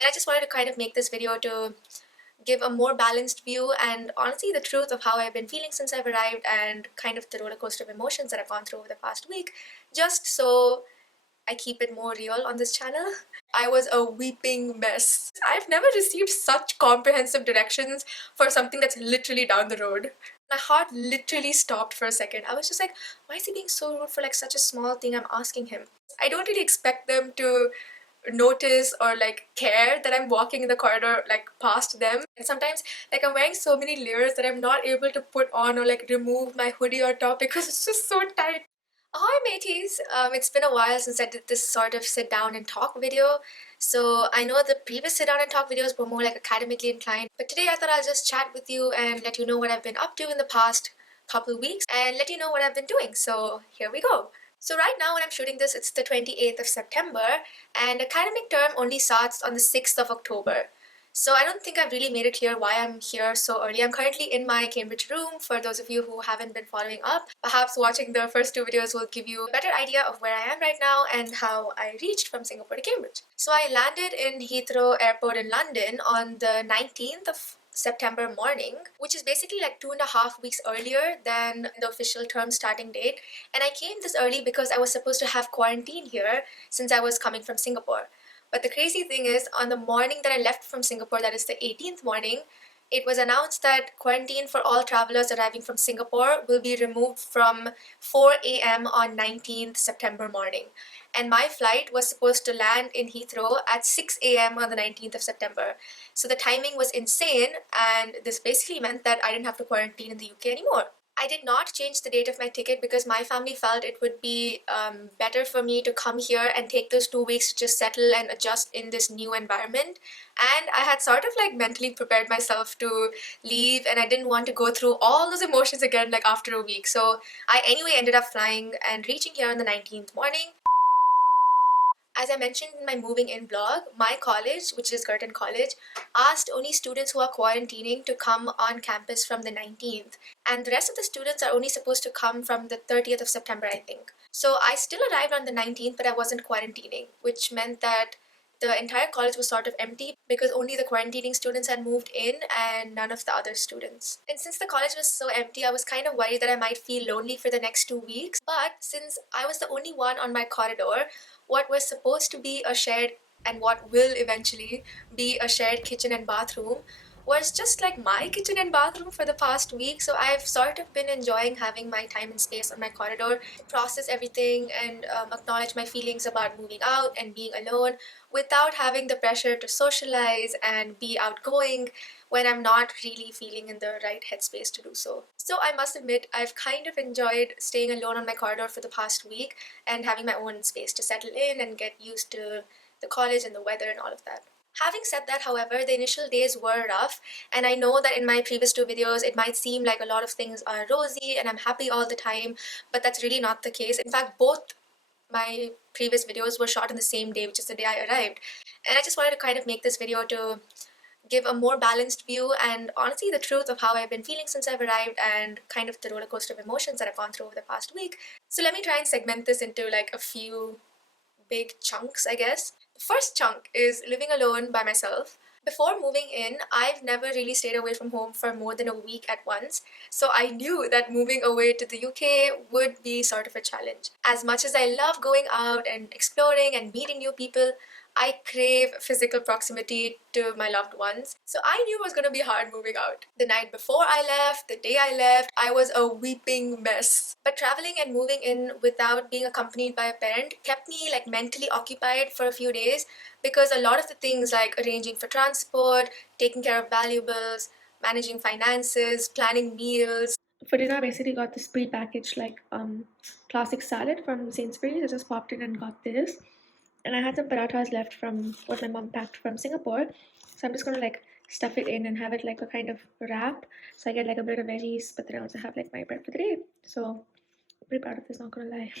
And I just wanted to kind of make this video to give a more balanced view and honestly the truth of how I've been feeling since I've arrived and kind of the roller coaster of emotions that I've gone through over the past week, just so I keep it more real on this channel. I was a weeping mess. I've never received such comprehensive directions for something that's literally down the road. My heart literally stopped for a second. I was just like, why is he being so rude for like such a small thing I'm asking him? I don't really expect them to notice or like care that I'm walking in the corridor like past them. And sometimes like I'm wearing so many layers that I'm not able to put on or like remove my hoodie or top because it's just so tight. Ahoy mateys! It's been a while since I did this sort of sit down and talk video. So I know the previous sit down and talk videos were more like academically inclined, but today I thought I'll just chat with you and let you know what I've been up to in the past couple of weeks and let you know what I've been doing. So here we go. So right now when I'm shooting this, it's the 28th of September and academic term only starts on the 6th of October. So I don't think I've really made it clear why I'm here so early. I'm currently in my Cambridge room. For those of you who haven't been following up, perhaps watching the first two videos will give you a better idea of where I am right now and how I reached from Singapore to Cambridge. So I landed in Heathrow Airport in London on the 19th of September morning, which is basically like 2.5 weeks earlier than the official term starting date. And I came this early because I was supposed to have quarantine here since I was coming from Singapore. But the crazy thing is, on the morning that I left from Singapore, that is the 18th morning, it was announced that quarantine for all travelers arriving from Singapore will be removed from 4 a.m. on 19th September morning. And my flight was supposed to land in Heathrow at 6 a.m. on the 19th of September. So the timing was insane, and this basically meant that I didn't have to quarantine in the UK anymore. I did not change the date of my ticket because my family felt it would be better for me to come here and take those 2 weeks to just settle and adjust in this new environment. And I had sort of like mentally prepared myself to leave, and I didn't want to go through all those emotions again like after a week. So I anyway ended up flying and reaching here on the 19th morning. As I mentioned in my moving in blog, my college, which is Girton College, asked only students who are quarantining to come on campus from the 19th. And the rest of the students are only supposed to come from the 30th of September, I think. So I still arrived on the 19th, but I wasn't quarantining, which meant that the entire college was sort of empty because only the quarantining students had moved in and none of the other students. And since the college was so empty, I was kind of worried that I might feel lonely for the next 2 weeks. But since I was the only one on my corridor, what was supposed to be a shared and what will eventually be a shared kitchen and bathroom was just like my kitchen and bathroom for the past week. So I've sort of been enjoying having my time and space on my corridor, process everything and acknowledge my feelings about moving out and being alone without having the pressure to socialize and be outgoing when I'm not really feeling in the right headspace to do so. So I must admit, I've kind of enjoyed staying alone on my corridor for the past week and having my own space to settle in and get used to the college and the weather and all of that. Having said that, however, the initial days were rough, and I know that in my previous two videos it might seem like a lot of things are rosy and I'm happy all the time, but that's really not the case. In fact, both my previous videos were shot on the same day, which is the day I arrived. And I just wanted to kind of make this video to give a more balanced view and honestly the truth of how I've been feeling since I've arrived and kind of the roller coaster of emotions that I've gone through over the past week. So let me try and segment this into like a few big chunks, I guess. The first chunk is living alone by myself. Before moving in, I've never really stayed away from home for more than a week at once, so I knew that moving away to the UK would be sort of a challenge. As much as I love going out and exploring and meeting new people, I crave physical proximity to my loved ones, so I knew it was gonna be hard moving out. The night before I left, the day I left, I was a weeping mess. But traveling and moving in without being accompanied by a parent kept me like mentally occupied for a few days because a lot of the things like arranging for transport, taking care of valuables, managing finances, planning meals. For dinner, I basically got this pre-packaged like classic salad from Sainsbury's. I just popped in and got this. And I had some parathas left from what my mom packed from Singapore. So I'm just gonna like stuff it in and have it like a kind of wrap. So I get like a bit of veggies, but then I also have like my bread for the day. So I'm pretty proud of this, not gonna lie.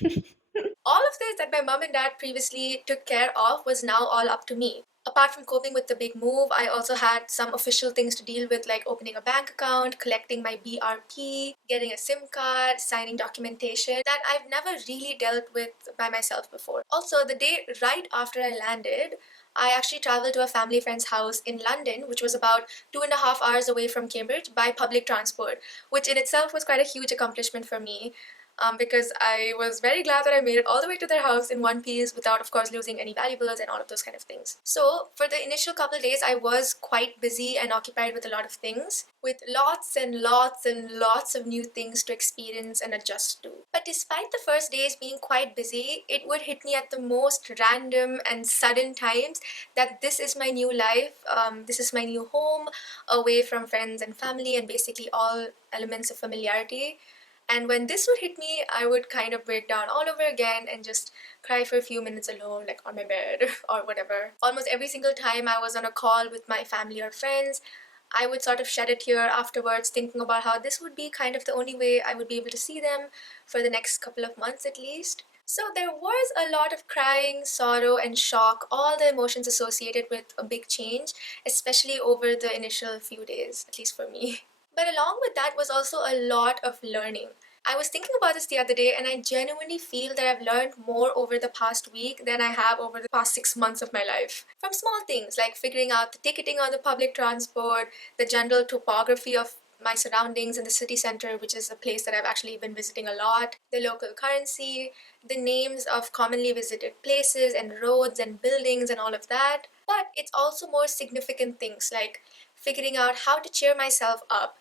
All of this that my mom and dad previously took care of was now all up to me. Apart from coping with the big move, I also had some official things to deal with, like opening a bank account, collecting my BRP, getting a SIM card, signing documentation that I've never really dealt with by myself before. Also, the day right after I landed, I actually traveled to a family friend's house in London, which was about 2.5 hours away from Cambridge by public transport, which in itself was quite a huge accomplishment for me. Because I was very glad that I made it all the way to their house in one piece without, of course, losing any valuables and all of those kind of things. So, for the initial couple of days, I was quite busy and occupied with a lot of things, with lots and lots and lots of new things to experience and adjust to. But despite the first days being quite busy, it would hit me at the most random and sudden times that this is my new life, this is my new home, away from friends and family and basically all elements of familiarity. And when this would hit me, I would kind of break down all over again and just cry for a few minutes alone, like on my bed or whatever. Almost every single time I was on a call with my family or friends, I would sort of shed a tear afterwards, thinking about how this would be kind of the only way I would be able to see them for the next couple of months at least. So there was a lot of crying, sorrow, and shock, all the emotions associated with a big change, especially over the initial few days, at least for me. But along with that was also a lot of learning. I was thinking about this the other day, and I genuinely feel that I've learned more over the past week than I have over the past 6 months of my life. From small things like figuring out the ticketing on the public transport, the general topography of my surroundings in the city center, which is a place that I've actually been visiting a lot, the local currency, the names of commonly visited places and roads and buildings and all of that. But it's also more significant things like figuring out how to cheer myself up,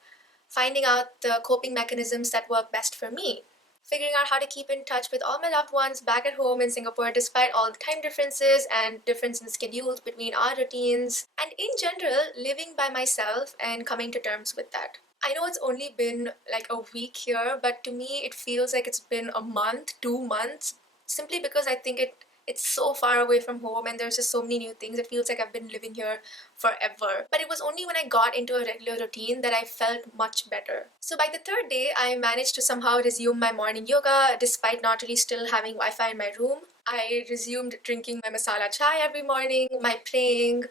finding out the coping mechanisms that work best for me, figuring out how to keep in touch with all my loved ones back at home in Singapore despite all the time differences and difference in schedules between our routines, and in general, living by myself and coming to terms with that. I know it's only been like a week here, but to me it feels like it's been a month, 2 months, simply because I think it's so far away from home and there's just so many new things. It feels like I've been living here forever. But it was only when I got into a regular routine that I felt much better. So by the third day, I managed to somehow resume my morning yoga despite not really still having Wi-Fi in my room. I resumed drinking my masala chai every morning, my praying,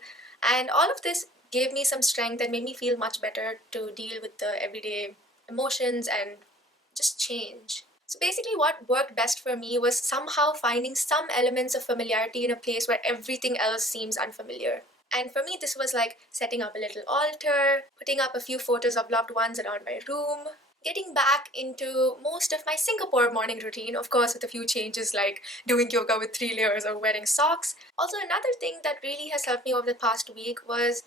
and all of this gave me some strength and made me feel much better to deal with the everyday emotions and just change. So basically, what worked best for me was somehow finding some elements of familiarity in a place where everything else seems unfamiliar. And for me, this was like setting up a little altar, putting up a few photos of loved ones around my room, getting back into most of my Singapore morning routine, of course, with a few changes like doing yoga with 3 layers or wearing socks. Also, another thing that really has helped me over the past week was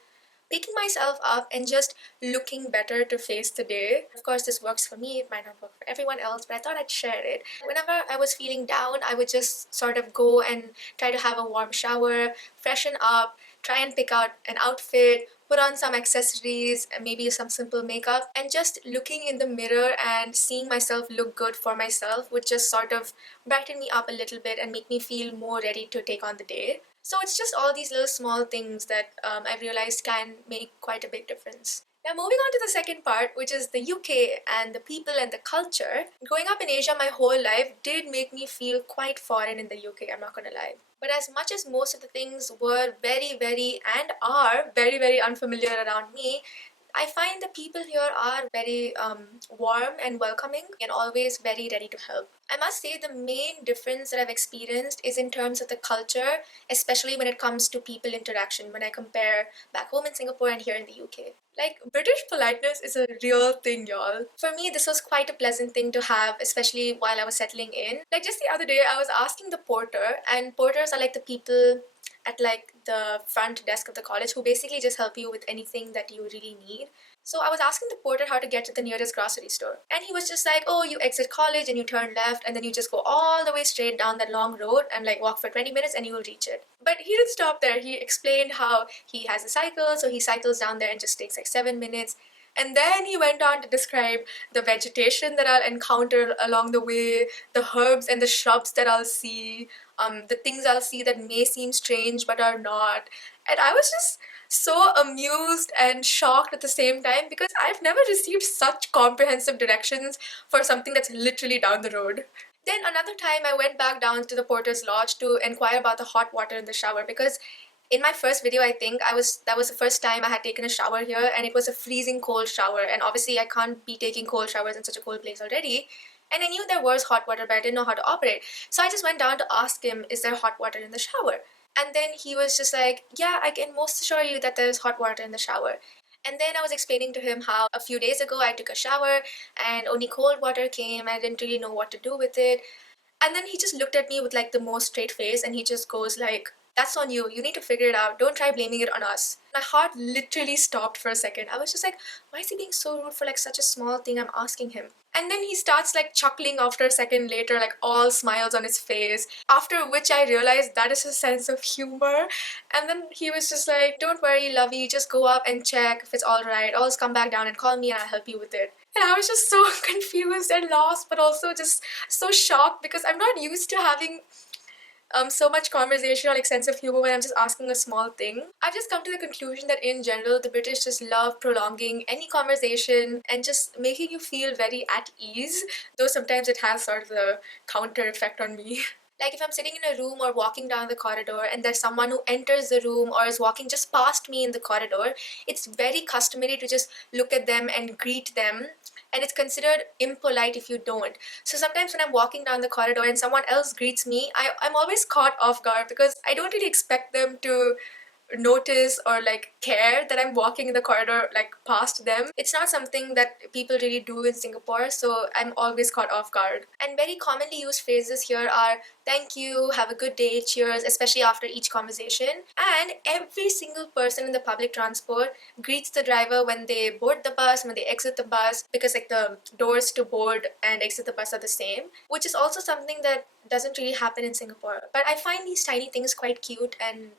picking myself up and just looking better to face the day. Of course, this works for me, it might not work for everyone else, but I thought I'd share it. Whenever I was feeling down, I would just sort of go and try to have a warm shower, freshen up, try and pick out an outfit, put on some accessories and maybe some simple makeup, and just looking in the mirror and seeing myself look good for myself would just sort of brighten me up a little bit and make me feel more ready to take on the day. So it's just all these little small things that I've realized can make quite a big difference. Now, moving on to the second part, which is the UK and the people and the culture. Growing up in Asia my whole life did make me feel quite foreign in the UK, I'm not gonna lie. But as much as most of the things were very, very, and are very, very unfamiliar around me, I find the people here are very warm and welcoming and always very ready to help. I must say the main difference that I've experienced is in terms of the culture, especially when it comes to people interaction when I compare back home in Singapore and here in the UK. Like, British politeness is a real thing, y'all. For me, this was quite a pleasant thing to have, especially while I was settling in. Like, just the other day, I was asking the porter, and porters are like the people at like the front desk of the college who basically just help you with anything that you really need. So I was asking the porter how to get to the nearest grocery store. And he was just like, oh, you exit college and you turn left and then you just go all the way straight down that long road and like walk for 20 minutes and you will reach it. But he didn't stop there. He explained how he has a cycle, so he cycles down there and just takes like 7 minutes. And then he went on to describe the vegetation that I'll encounter along the way, the herbs and the shrubs that I'll see, the things I'll see that may seem strange but are not. And I was just so amused and shocked at the same time because I've never received such comprehensive directions for something that's literally down the road. Then another time I went back down to the porter's lodge to inquire about the hot water in the shower because in my first video, I think that was the first time I had taken a shower here and it was a freezing cold shower, and obviously I can't be taking cold showers in such a cold place already. And I knew there was hot water, but I didn't know how to operate. So I just went down to ask him, is there hot water in the shower? And then he was just like, yeah, I can most assure you that there's hot water in the shower. And then I was explaining to him how a few days ago I took a shower and only cold water came. I didn't really know what to do with it. And then he just looked at me with like the most straight face and he just goes like, that's on you. You need to figure it out. Don't try blaming it on us. My heart literally stopped for a second. I was just like, why is he being so rude for like such a small thing I'm asking him? And then he starts like chuckling after a second later, like all smiles on his face. After which I realized that is his sense of humor. And then he was just like, don't worry, lovey, just go up and check if it's alright. Always come back down and call me and I'll help you with it. And I was just so confused and lost, but also just so shocked because I'm not used to having so much conversation or like sense of humor when I'm just asking a small thing. I've just come to the conclusion that in general, the British just love prolonging any conversation and just making you feel very at ease, though sometimes it has sort of the counter effect on me. Like if I'm sitting in a room or walking down the corridor and there's someone who enters the room or is walking just past me in the corridor, it's very customary to just look at them and greet them. And it's considered impolite if you don't. So sometimes when I'm walking down the corridor and someone else greets me, I'm always caught off guard because I don't really expect them to notice or like care that I'm walking in the corridor like past them. It's not something that people really do in Singapore, so I'm always caught off guard. And very commonly used phrases here are thank you, have a good day, cheers, especially after each conversation. And every single person in the public transport greets the driver when they board the bus, when they exit the bus, because like the doors to board and exit the bus are the same, which is also something that doesn't really happen in Singapore. But I find these tiny things quite cute and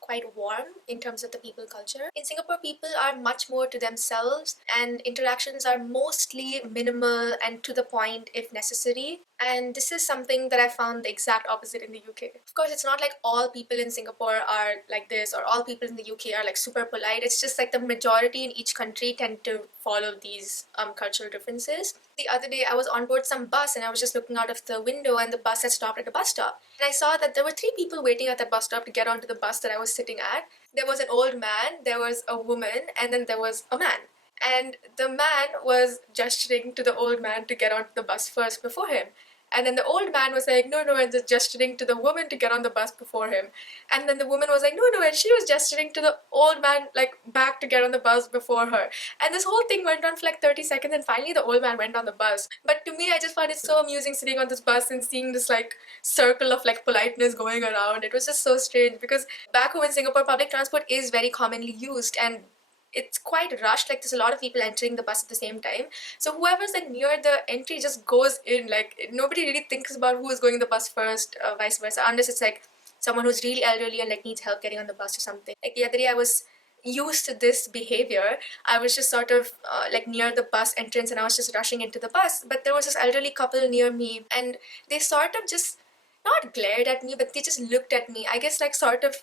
quite warm in terms of the people culture. In Singapore, people are much more to themselves and interactions are mostly minimal and to the point if necessary. And this is something that I found the exact opposite in the UK. Of course, it's not like all people in Singapore are like this or all people in the UK are like super polite. It's just like the majority in each country tend to follow these cultural differences. The other day, I was on board some bus and I was just looking out of the window and the bus had stopped at a bus stop. And I saw that there were three people waiting at that bus stop to get onto the bus that I was sitting at. There was an old man, there was a woman, and then there was a man. And the man was gesturing to the old man to get onto the bus first before him. And then the old man was like, no, and just gesturing to the woman to get on the bus before him. And then the woman was like, no, and she was gesturing to the old man, like, back to get on the bus before her. And this whole thing went on for like 30 seconds, and finally the old man went on the bus. But to me, I just found it so amusing sitting on this bus and seeing this, like, circle of, like, politeness going around. It was just so strange, because back home in Singapore, public transport is very commonly used, and it's quite rushed. Like there's a lot of people entering the bus at the same time, so whoever's like near the entry just goes in. Like nobody really thinks about who is going the bus first, vice versa, unless it's like someone who's really elderly and like needs help getting on the bus or something. Like the other day I was used to this behavior. I was just sort of like near the bus entrance and I was just rushing into the bus, but there was this elderly couple near me and they sort of just not glared at me, but they just looked at me. I guess like sort of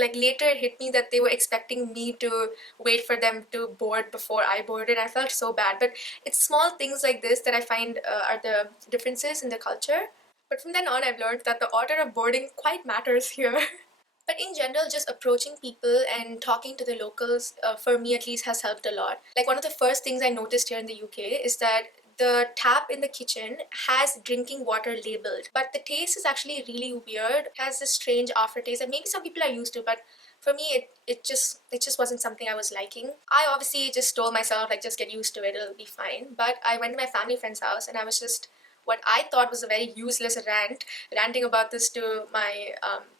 like later it hit me that they were expecting me to wait for them to board before I boarded. I felt so bad, but it's small things like this that I find are the differences in the culture. But from then on I've learned that the order of boarding quite matters here. But in general, just approaching people and talking to the locals, for me at least, has helped a lot. Like one of the first things I noticed here in the UK is that the tap in the kitchen has drinking water labeled, but the taste is actually really weird. It has this strange aftertaste that maybe some people are used to, but for me it just wasn't something I was liking. I obviously just told myself like just get used to it, it'll be fine. But I went to my family friend's house and I was just what I thought was a very useless ranting about this to my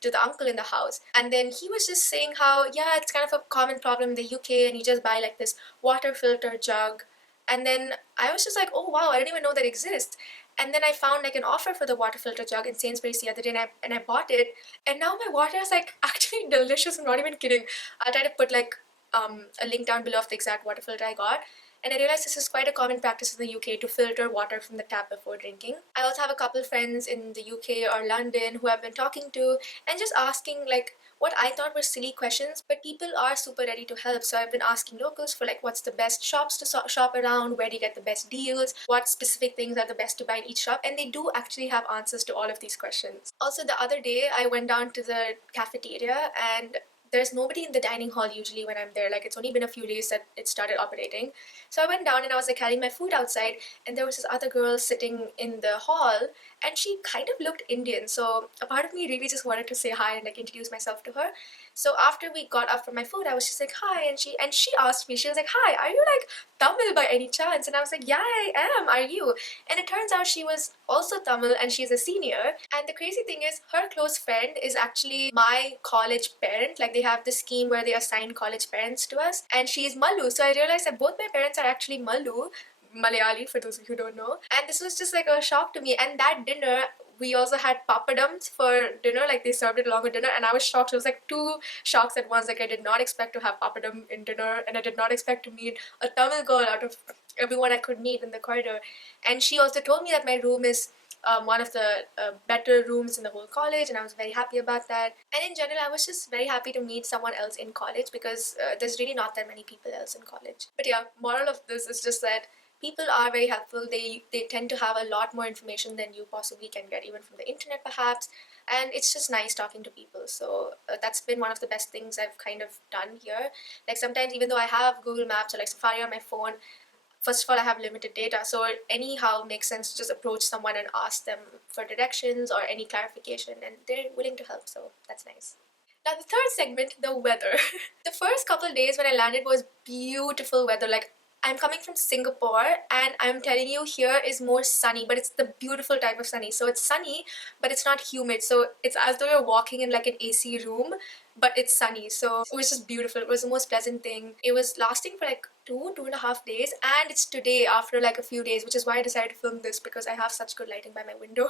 to the uncle in the house. And then he was just saying how yeah, it's kind of a common problem in the UK and you just buy like this water filter jug. And then I was just like, oh wow, I didn't even know that exists. And then I found like an offer for the water filter jug in Sainsbury's the other day and I bought it. And now my water is like actually delicious. I'm not even kidding. I'll try to put like a link down below of the exact water filter I got. And I realized this is quite a common practice in the UK to filter water from the tap before drinking. I also have a couple friends in the UK or London who I've been talking to and just asking like what I thought were silly questions, but people are super ready to help. So I've been asking locals for like what's the best shops to shop around, where do you get the best deals, what specific things are the best to buy in each shop, and they do actually have answers to all of these questions. Also the other day I went down to the cafeteria and there's nobody in the dining hall usually when I'm there. Like it's only been a few days that it started operating. So I went down and I was like carrying my food outside and there was this other girl sitting in the hall and she kind of looked Indian. So a part of me really just wanted to say hi and like introduce myself to her. So after we got up from my food, I was just like hi, and she asked me, she was like, hi, are you like Tamil by any chance? And I was like, yeah, I am. Are you? And it turns out she was also Tamil and she's a senior. And the crazy thing is, her close friend is actually my college parent. Like they have this scheme where they assign college parents to us, and she's Mallu. So I realized that both my parents are actually Mallu, Malayali for those of you who don't know. And this was just like a shock to me. And that dinner, we also had papadums for dinner, like they served it along with dinner, and I was shocked. It was like two shocks at once. Like I did not expect to have papadum in dinner, and I did not expect to meet a Tamil girl out of everyone I could meet in the corridor. And she also told me that my room is one of the better rooms in the whole college, and I was very happy about that. And in general, I was just very happy to meet someone else in college because there's really not that many people else in college. But yeah, moral of this is just that people are very helpful. They tend to have a lot more information than you possibly can get, even from the internet perhaps. And it's just nice talking to people. So that's been one of the best things I've kind of done here. Like sometimes, even though I have Google Maps or like Safari on my phone, first of all, I have limited data, so it anyhow makes sense to just approach someone and ask them for directions or any clarification, and they're willing to help, so that's nice. Now, the third segment, the weather. The first couple of days when I landed was beautiful weather. Like, I'm coming from Singapore, and I'm telling you, here is more sunny, but it's the beautiful type of sunny. So it's sunny, but it's not humid. So it's as though you're walking in like an AC room, but it's sunny. So it was just beautiful. It was the most pleasant thing. It was lasting for like 2.5 days, and it's today after like a few days, which is why I decided to film this, because I have such good lighting by my window.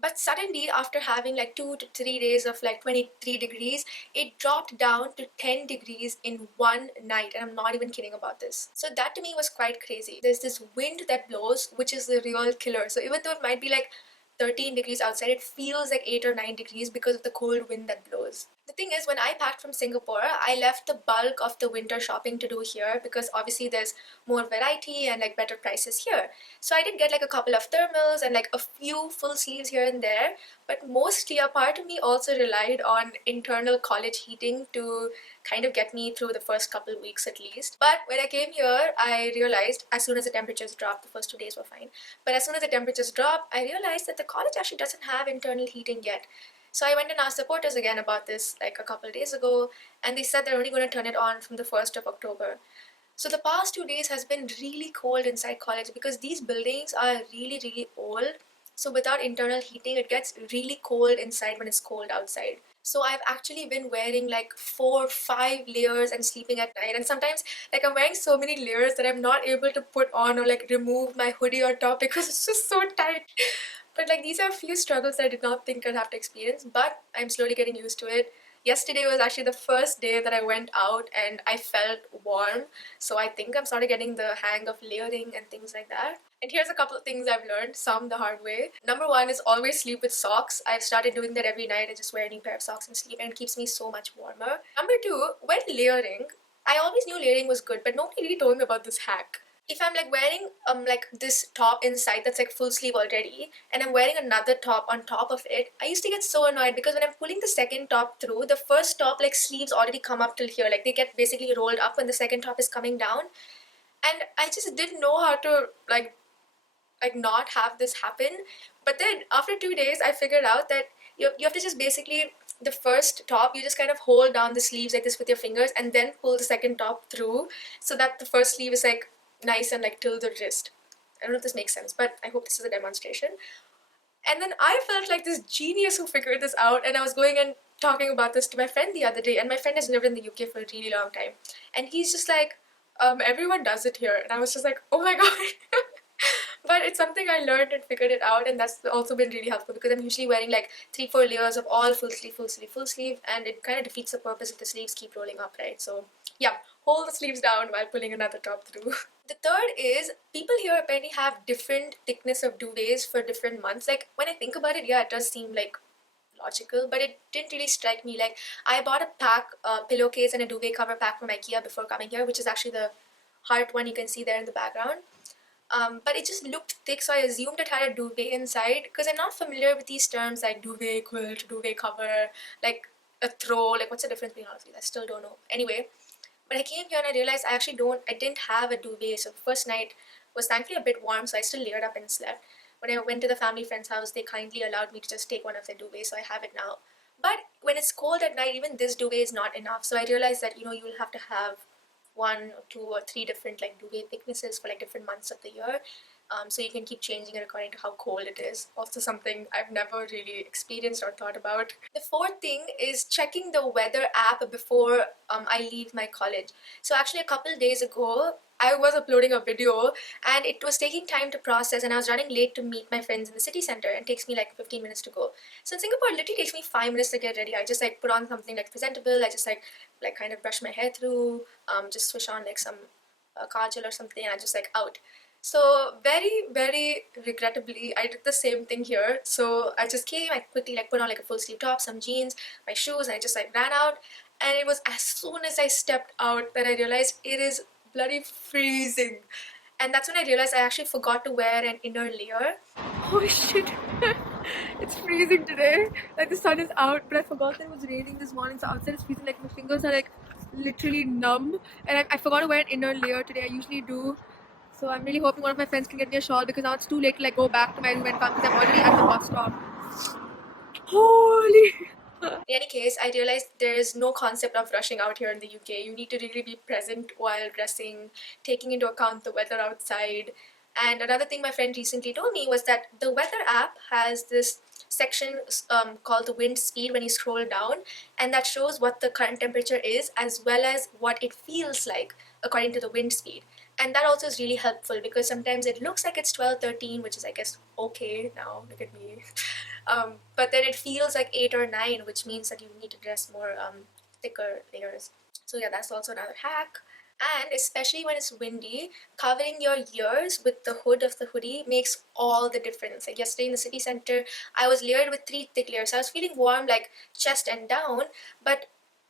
But suddenly, after having like 2 to 3 days of like 23 degrees, it dropped down to 10 degrees in one night, and I'm not even kidding about this. So that to me was quite crazy. There's this wind that blows, which is the real killer. So even though it might be like 13 degrees outside, it feels like 8 or 9 degrees because of the cold wind that blows. The thing is, when I packed from Singapore, I left the bulk of the winter shopping to do here because obviously there's more variety and like better prices here. So I did get like a couple of thermals and like a few full sleeves here and there, but mostly a part of me also relied on internal college heating to kind of get me through the first couple weeks at least. But when I came here, I realized as soon as the temperatures dropped, the first 2 days were fine, but as soon as the temperatures dropped, I realized that the college actually doesn't have internal heating yet. So I went and asked the porters again about this like a couple of days ago, and they said they're only going to turn it on from the 1st of October. So the past 2 days has been really cold inside college because these buildings are really, really old. So without internal heating, it gets really cold inside when it's cold outside. So I've actually been wearing like 4, 5 layers and sleeping at night. And sometimes like I'm wearing so many layers that I'm not able to put on or like remove my hoodie on top because it's just so tight. But like these are a few struggles that I did not think I'd have to experience, but I'm slowly getting used to it. Yesterday was actually the first day that I went out and I felt warm, so I think I'm sort of getting the hang of layering and things like that. And here's a couple of things I've learned, some the hard way. Number one is always sleep with socks. I've started doing that every night. I just wear a new pair of socks and sleep, and it keeps me so much warmer. Number two, when layering, I always knew layering was good, but nobody really told me about this hack. If I'm like wearing like this top inside that's like full sleeve already, and I'm wearing another top on top of it, I used to get so annoyed because when I'm pulling the second top through, the first top like sleeves already come up till here, like they get basically rolled up when the second top is coming down, and I just didn't know how to like not have this happen. But then after 2 days, I figured out that you have to just basically, the first top, you just kind of hold down the sleeves like this with your fingers and then pull the second top through so that the first sleeve is like nice and like till the wrist. I don't know if this makes sense, but I hope this is a demonstration. And then I felt like this genius who figured this out, and I was going and talking about this to my friend the other day, and my friend has lived in the UK for a really long time, and he's just like, everyone does it here, and I was just like, oh my god. But it's something I learned and figured it out, and that's also been really helpful because I'm usually wearing like 3, 4 layers of all full sleeve, full sleeve, full sleeve, and it kind of defeats the purpose if the sleeves keep rolling up, right? So yeah, hold the sleeves down while pulling another top through. The third is, people here apparently have different thickness of duvets for different months. Like when I think about it, yeah, it does seem like logical, but it didn't really strike me. Like I bought a pack, pillowcase and a duvet cover pack from IKEA before coming here, which is actually the heart one you can see there in the background. But it just looked thick, so I assumed it had a duvet inside because I'm not familiar with these terms like duvet quilt, duvet cover, like a throw. Like what's the difference between all of these? I still don't know. Anyway, but I came here and I realized I didn't have a duvet. So the first night was thankfully a bit warm, so I still layered up and slept. when I went to the family friend's house, they kindly allowed me to just take one of their duvets, so I have it now. But when it's cold at night, even this duvet is not enough. So I realized that you will have to have one or two or three different like duvet thicknesses for like different months of the year. So you can keep changing it according to how cold it is. Also something I've never really experienced or thought about. The fourth thing is checking the weather app before I leave my college. So actually a couple days ago, I was uploading a video and it was taking time to process, and I was running late to meet my friends in the city center, and it takes me like 15 minutes to go. So in Singapore, it literally takes me 5 minutes to get ready. I just like put on something like presentable. I just like kind of brush my hair through, just switch on like some kajal or something, and I just like out. So very, very regrettably, I did the same thing here. So I just came, I quickly like put on like a full sleeve top, some jeans, my shoes, and I just like ran out. And it was as soon as I stepped out that I realized it is bloody freezing. And that's when I realized I actually forgot to wear an inner layer. Oh shit, it's freezing today. Like the sun is out, but I forgot that it was raining this morning, so outside it's freezing. Like my fingers are like literally numb, and I forgot to wear an inner layer today. I usually do. So I'm really hoping one of my friends can get me a shawl, because now it's too late to like go back to my room and come, because I'm already at the bus stop. Holy! In any case, I realized there is no concept of rushing out here in the UK. You need to really be present while dressing, taking into account the weather outside. And another thing my friend recently told me was that the weather app has this section called the wind speed when you scroll down, and that shows what the current temperature is as well as what it feels like according to the wind speed. And that also is really helpful, because sometimes it looks like it's 12, 13, which is I guess okay now, look at me. But then it feels like 8 or 9, which means that you need to dress more thicker layers. So yeah, that's also another hack. And especially when it's windy, covering your ears with the hood of the hoodie makes all the difference. Like yesterday in the city center, I was layered with 3 thick layers. I was feeling warm like chest and down, but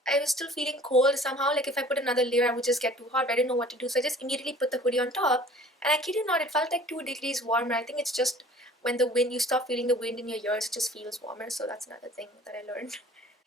I was still feeling cold somehow. Like if I put another layer, I would just get too hot. I didn't know what to do, so I just immediately put the hoodie on top. And I kid you not, it felt like 2 degrees warmer. I think it's just when the wind, you stop feeling the wind in your ears, it just feels warmer. So that's another thing that I learned.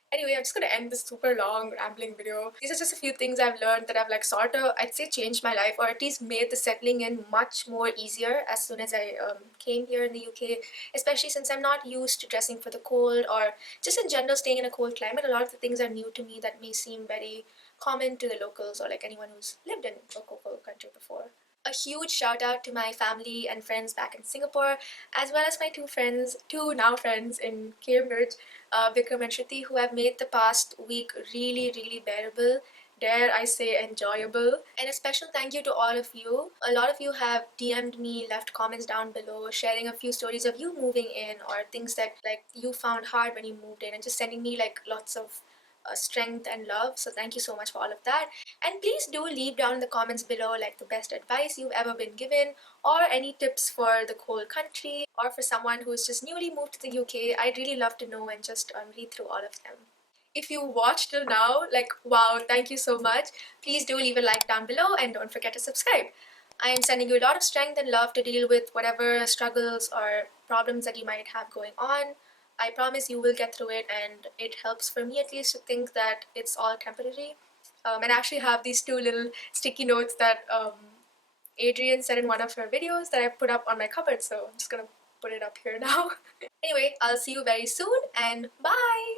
Anyway, I'm just gonna end this super long rambling video. These are just a few things I've learned that I've like sort of, I'd say, changed my life, or at least made the settling in much more easier as soon as I came here in the UK. Especially since I'm not used to dressing for the cold, or just in general staying in a cold climate. A lot of the things are new to me that may seem very common to the locals, or like anyone who's lived in a cold country before. A huge shout out to my family and friends back in Singapore, as well as my two now friends in Cambridge, Vikram and Shruti, who have made the past week really, really bearable. Dare I say enjoyable. And a special thank you to all of you. A lot of you have DM'd me, left comments down below, sharing a few stories of you moving in, or things that like you found hard when you moved in, and just sending me like lots of strength and love. So thank you so much for all of that. And please do leave down in the comments below like the best advice you've ever been given, or any tips for the cold country, or for someone who's just newly moved to the UK. I'd really love to know and just read through all of them. If you watched till now, like wow, thank you so much. Please do leave a like down below, and don't forget to subscribe. I am sending you a lot of strength and love to deal with whatever struggles or problems that you might have going on. I promise you will get through it, and it helps for me at least to think that it's all temporary. And I actually have these 2 little sticky notes that Adrienne said in one of her videos that I put up on my cupboard, so I'm just gonna put it up here now. Anyway, I'll see you very soon, and bye!